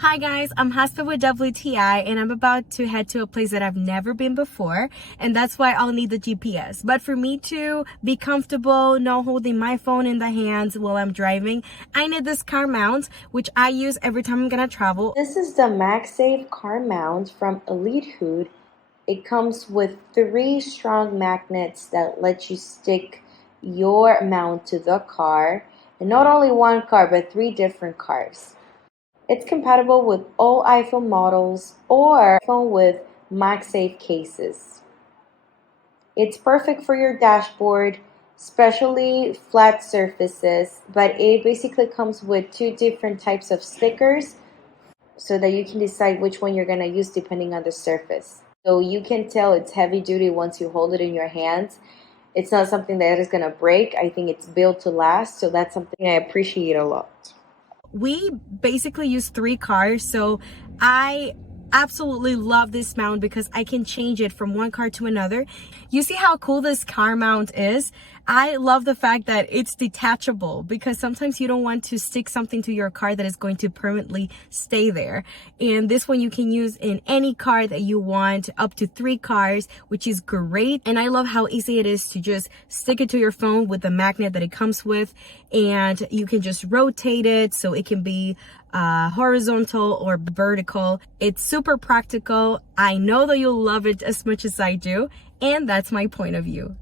Hi guys, I'm Haspa with WTI and I'm about to head to a place that I've never been before, and that's why I'll need the GPS. But for me to be comfortable, not holding my phone in the hands while I'm driving, I need this car mount, which I use every time I'm gonna travel. This is the Magsafe Car Mount from elitehood. It comes with 3 strong magnets that let you stick your mount to the car, and not only one car but 3 different cars. It's compatible with all iPhone models or iPhone with Magsafe cases. It's perfect for your dashboard, especially flat surfaces, but it basically comes with 2 different types of stickers so that you can decide which one you're going to use depending on the surface. So you can tell it's heavy duty once you hold it in your hands. It's not something that is going to break. I think it's built to last, so that's something I appreciate a lot. We basically use 3 cars, so I absolutely love this mount because I can change it from one car to another. You see how cool this car mount is? I love the fact that it's detachable because sometimes you don't want to stick something to your car that is going to permanently stay there. And this one you can use in any car that you want, up to 3 cars, which is great. And I love how easy it is to just stick it to your phone with the magnet that it comes with, and you can just rotate it so it can be horizontal or vertical. It's super practical. I know that you'll love it as much as I do, and that's my point of view.